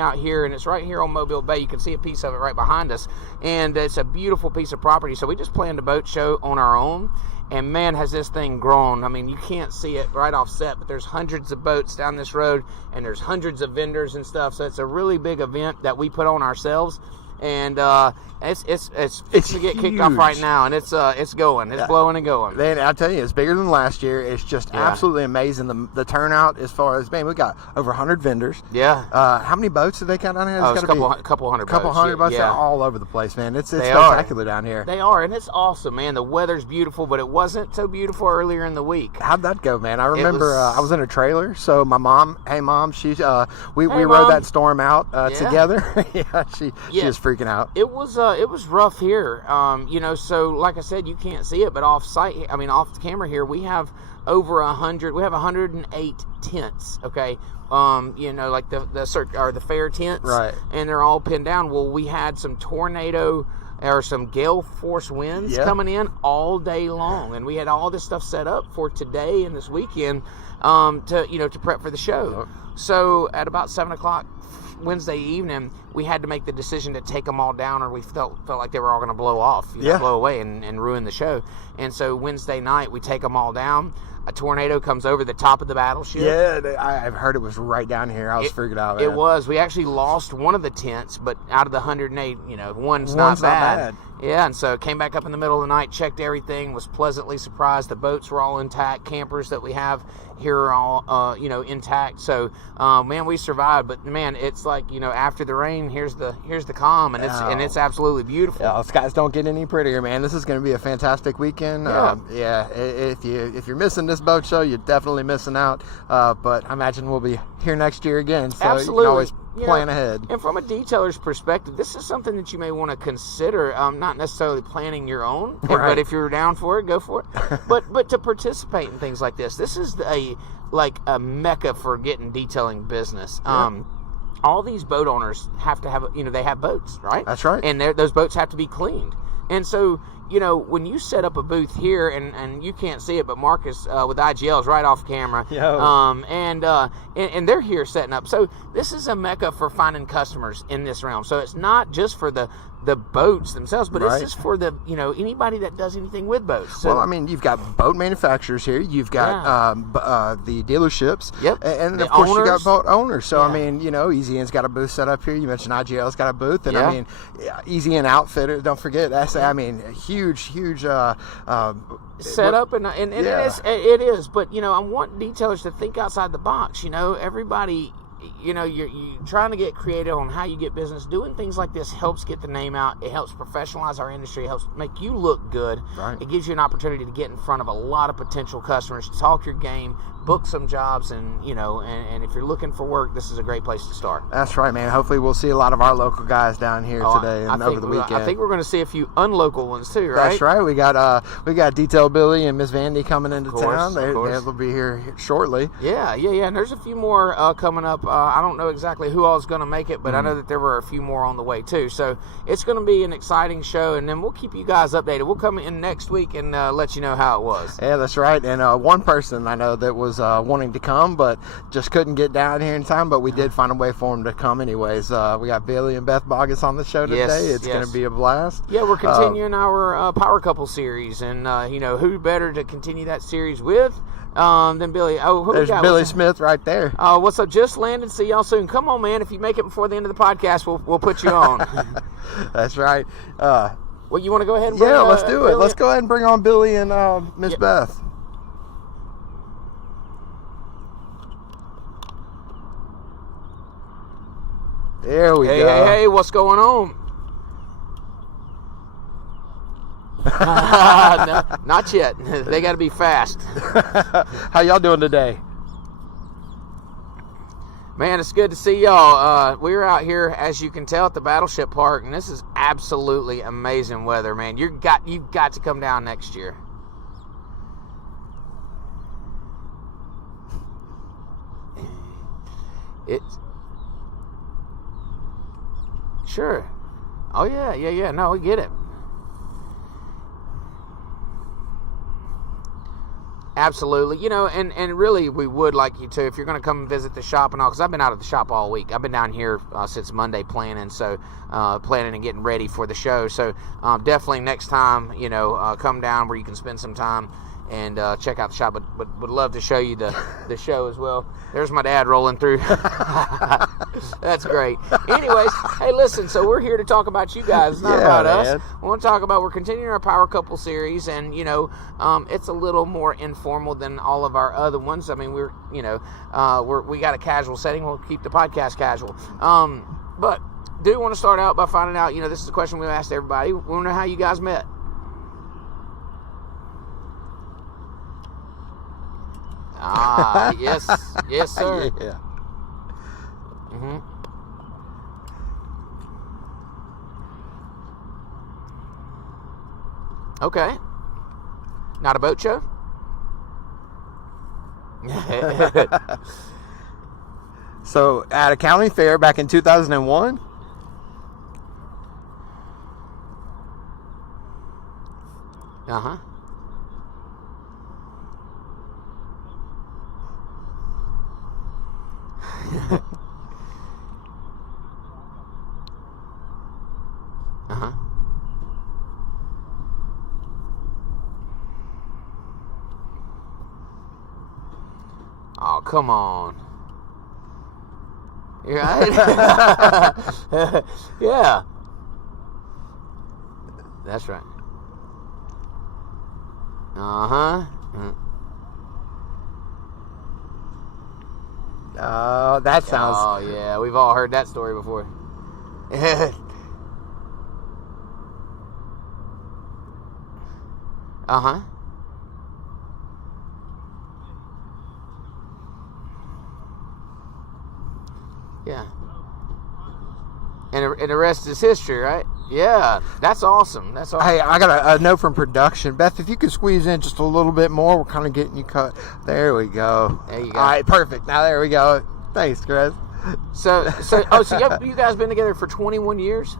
out here, and it's right here on Mobile Bay. You can see a piece of it right behind us, and it's a beautiful piece of property. So we just planned a boat show on our own, and man, has this thing grown. I mean, you can't see it right off set, but there's hundreds of boats down this road, and there's hundreds of vendors and stuff. So it's a really big event that we put on ourselves. And it's to get kicked off right now, and it's going, it's blowing and going. Man, I'll tell you, it's bigger than last year. It's just absolutely amazing. The turnout, as far as, man, we got over 100 vendors. Yeah. How many boats did they count down here? It's a couple hundred boats. They're all over the place, man. It's spectacular down here. They are, and it's awesome, man. The weather's beautiful, but it wasn't so beautiful earlier in the week. How'd that go, man? I remember I was in a trailer, so my mom, she we rode that storm out together. She was freaking out. It was rough here, so like I said, you can't see it, but off the camera here, we have over 100. We have 108 tents. Okay, like the fair tents, right? And they're all pinned down. Well, we had some tornado or some gale force winds coming in all day long, and we had all this stuff set up for today and this weekend to prep for the show. So at about 7:00 Wednesday evening, we had to make the decision to take them all down, or we felt like they were all going to blow off, blow away and ruin the show. And so Wednesday night, we take them all down. A tornado comes over the top of the battleship. Yeah, I've heard it was right down here. I was freaking out, man. It was. We actually lost one of the tents, but out of the 108, one's not bad. Yeah, and so came back up in the middle of the night, checked everything, was pleasantly surprised. The boats were all intact. Campers that we have here are all, intact. So, man, we survived. But man, it's like, after the rain, here's the calm, and it's absolutely beautiful. Yeah, skies don't get any prettier, man. This is going to be a fantastic weekend. If you're missing this boat show, you're definitely missing out. But I imagine we'll be here next year again. So absolutely. You can always plan ahead. And from a detailer's perspective, this is something that you may want to consider. Not necessarily planning your own, but if you're down for it, go for it. but to participate in things like this is a mecca for getting detailing business. All these boat owners have to have, they have boats, right? That's right. And those boats have to be cleaned. And so, when you set up a booth here, and you can't see it, but Marcus with IGL is right off camera. And they're here setting up. So this is a mecca for finding customers in this realm. So it's not just for the boats themselves, but it's just for the anybody that does anything with boats. So, well, I mean, you've got boat manufacturers here. You've got the dealerships. Yep. And of course you got boat owners. So I mean, Easy In's got a booth set up here. You mentioned IGL's got a booth, and I mean, Easy In Outfitter. Don't forget that's a huge set up, and it is. But I want detailers to think outside the box. Everybody. You're trying to get creative on how you get business. Doing things like this helps get the name out. It helps professionalize our industry. It helps make you look good. Right. It gives you an opportunity to get in front of a lot of potential customers, talk your game, book some jobs, and if you're looking for work, this is a great place to start. That's right, man. Hopefully we'll see a lot of our local guys down here today and over the weekend. I think we're going to see a few unlocal ones too, right? That's right. We got Detail Billy and Miss Vandy coming into town. They'll be here shortly. Yeah. And there's a few more coming up. I don't know exactly who all is going to make it, but I know that there were a few more on the way too. So it's going to be an exciting show, and then we'll keep you guys updated. We'll come in next week and let you know how it was. Yeah, that's right. And one person I know that was wanting to come, but just couldn't get down here in time, but we did find a way for him to come anyways. We got Billy and Beth Baugus on the show today. It's going to be a blast. Yeah, we're continuing our Power Couple series, and who better to continue that series with than Billy. There's Billy Smith right there. What's up? Just landed. See y'all soon. Come on, man. If you make it before the end of the podcast, we'll put you on. That's right. Well, you want to go ahead and bring let's do it. Let's go ahead and bring on Billy and Miss Beth. There we go. Hey, what's going on? No, not yet. They got to be fast. How y'all doing today? Man, it's good to see y'all. We're out here, as you can tell, at the Battleship Park, and this is absolutely amazing weather, man. You've got to come down next year. Sure. Oh yeah. No, we get it. Absolutely. You know, and really we would like you to, if you're going to come and visit the shop and all, because I've been out of the shop all week. I've been down here since Monday planning and getting ready for the show. So definitely next time, you know, come down where you can spend some time and check out the shop. But would love to show you the show as well. There's my dad rolling through. That's great. Anyways, hey, listen, so we're here to talk about you guys, not about us. We want to talk about, we're continuing our Power Couple series, and, you know, it's a little more informal than all of our other ones. I mean, we got a casual setting. We'll keep the podcast casual. But do want to start out by finding out, you know, this is a question we asked everybody. We want to know how you guys met. Yes, sir. Yeah. Mm-hmm. Okay. Not a boat show? So, at a county fair back in 2001? Uh-huh. Uh-huh. Oh, come on. You right? Yeah. That's right. Uh-huh. Oh, that sounds... Oh, yeah. We've all heard that story before. Uh-huh. Yeah. And the rest is history, right? Yeah. That's awesome. That's awesome. Hey, I got a note from production. Beth, if you could squeeze in just a little bit more, we're kind of getting you cut. There we go. There you go. All right, perfect. Now there we go. Thanks, Chris. So you guys been together for 21 years?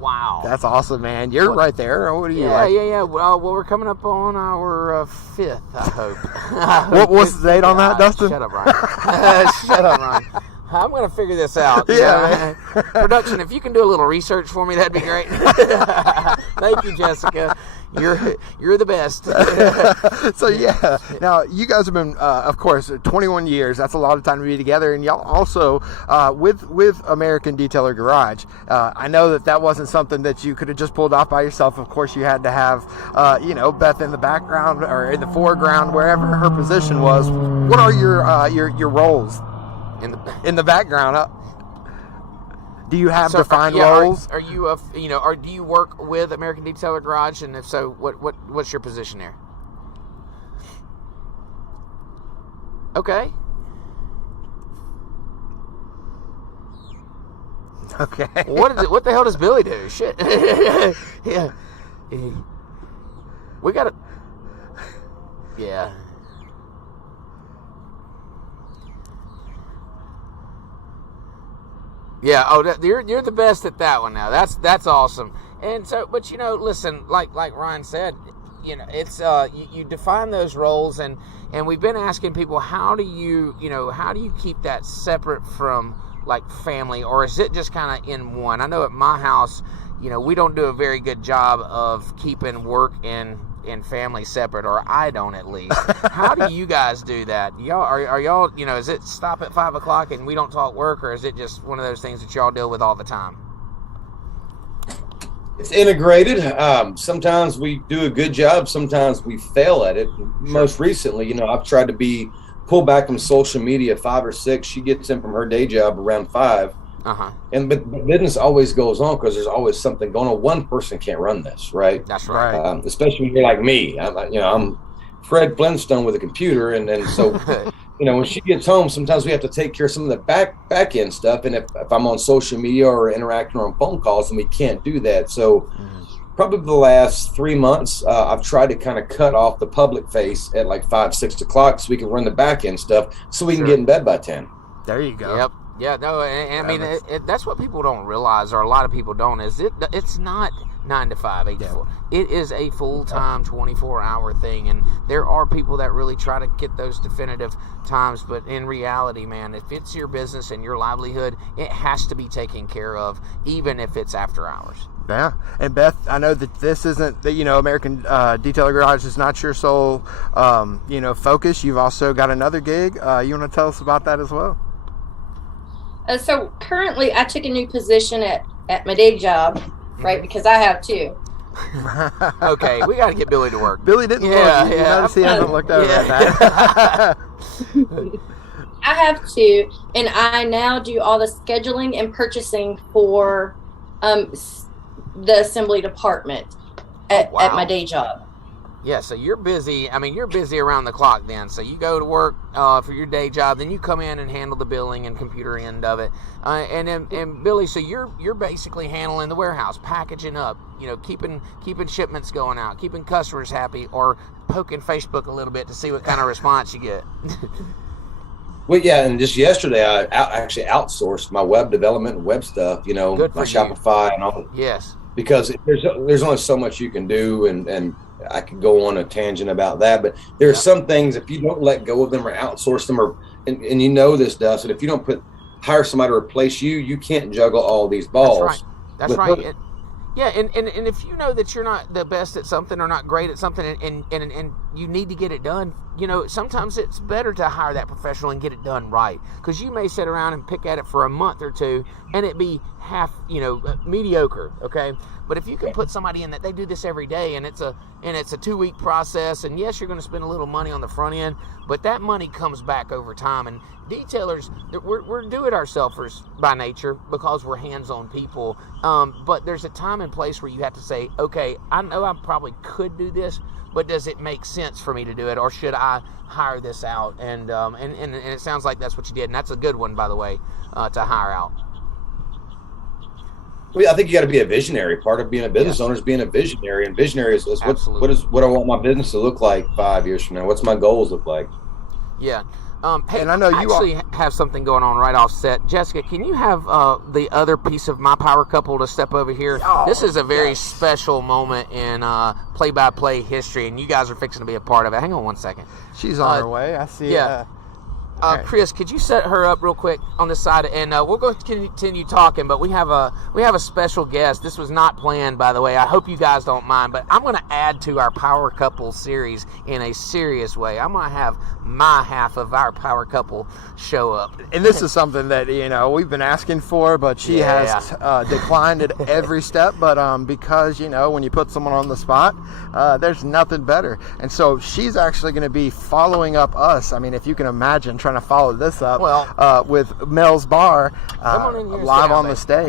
Wow. That's awesome, man. You're right there. What are you like? Yeah. Well, we're coming up on our 5th, I hope. What's the date on that, Dustin? Shut up, Ryan. Shut up, Ryan. I'm going to figure this out. Yeah, man. Production, if you can do a little research for me, that'd be great. Thank you, Jessica. You're the best. So, yeah. Now, you guys have been, of course, 21 years. That's a lot of time to be together. And y'all also, with American Detailer Garage, I know that wasn't something that you could have just pulled off by yourself. Of course, you had to have, Beth in the background or in the foreground, wherever her position was. What are your roles in the background? Do you have defined roles? Are you or do you work with American Detailer Garage? And if so, what's your position there? Okay. Okay. What the hell does Billy do? Shit. Yeah. We gotta. Yeah. Yeah. Oh, you're the best at that one. Now that's awesome. And so, but listen, like Ryan said, it's you define those roles, and we've been asking people, how do you keep that separate from like family, or is it just kind of in one? I know at my house, we don't do a very good job of keeping work and family separate, or I don't at least. How do you guys do that? Y'all are y'all, is it stop at 5 o'clock and we don't talk work, or is it just one of those things that y'all deal with all the time? It's integrated. Sometimes we do a good job. Sometimes we fail at it. Sure. Most recently, I've tried to pull back from social media 5 or 6. She gets in from her day job around 5. Uh-huh. But business always goes on because there's always something going on. One person can't run this, right? That's right. Especially when you're like me. I'm Fred Flintstone with a computer, and so when she gets home, sometimes we have to take care of some of the back end stuff. And if I'm on social media or interacting on phone calls, then we can't do that. So probably the last 3 months, I've tried to kind of cut off the public face at like 5, 6 o'clock so we can run the back end stuff so we can get in bed by 10. There you go. Yep. Yeah, no, and I mean, that's what people don't realize, or a lot of people don't, is it's not 9 to 5, 8 to 4. It is a full-time 24-hour thing, and there are people that really try to get those definitive times, but in reality, man, if it's your business and your livelihood, it has to be taken care of, even if it's after hours. Yeah, and Beth, I know that this isn't, American Detailer Garage is not your sole, focus. You've also got another gig. You want to tell us about that as well? So currently, I took a new position at my day job, right? Because I have two. Okay, we got to get Billy to work. Billy didn't look. You notice he hasn't looked over at that. I have two, and I now do all the scheduling and purchasing for the assembly department at my day job. Yeah, so you're busy. I mean, you're busy around the clock then. So you go to work for your day job, then you come in and handle the billing and computer end of it. And Billy, so you're basically handling the warehouse, packaging up, keeping shipments going out, keeping customers happy, or poking Facebook a little bit to see what kind of response you get. Well, yeah, and just yesterday I actually outsourced my web development and web stuff, my Shopify and all. Yes. Because there's only so much you can do, and I could go on a tangent about that, but there are some things, if you don't let go of them or outsource them, and you know this, Dustin, if you don't hire somebody to replace you, you can't juggle all these balls. That's right. And if you know that you're not the best at something or not great at something, and you need to get it done, sometimes it's better to hire that professional and get it done right, because you may sit around and pick at it for a month or two and it be half mediocre. Okay, but if you can put somebody in that they do this every day, and it's a 2-week process, and yes, you're going to spend a little money on the front end, but that money comes back over time. And detailers, we're do-it-ourselfers by nature because we're hands-on people, but there's a time and place where you have to say, okay, I know I probably could do this, but does it make sense for me to do it, or should I hire this out? And it sounds like that's what you did, and that's a good one, by the way, to hire out. Well, I think you got to be a visionary. Part of being a business owner is being a visionary, and visionary is what I want my business to look like 5 years from now. What's my goals look like? Yeah. Hey, and I know you actually have something going on right off set. Jessica, can you have the other piece of my power couple to step over here? Oh, this is a very special moment in play-by-play history, and you guys are fixing to be a part of it. Hang on one second. She's on her way. I see. Yeah. Chris, could you set her up real quick on this side, and we'll go continue talking. But we have a special guest. This was not planned, by the way. I hope you guys don't mind, but I'm going to add to our Power Couple series in a serious way. I'm going to have my half of our Power Couple show up, and this is something that we've been asking for, but she has declined at every step. But because when you put someone on the spot, there's nothing better, and so she's actually going to be following up us. I mean, if you can imagine trying to follow this up with Mel's Bar live on the stage.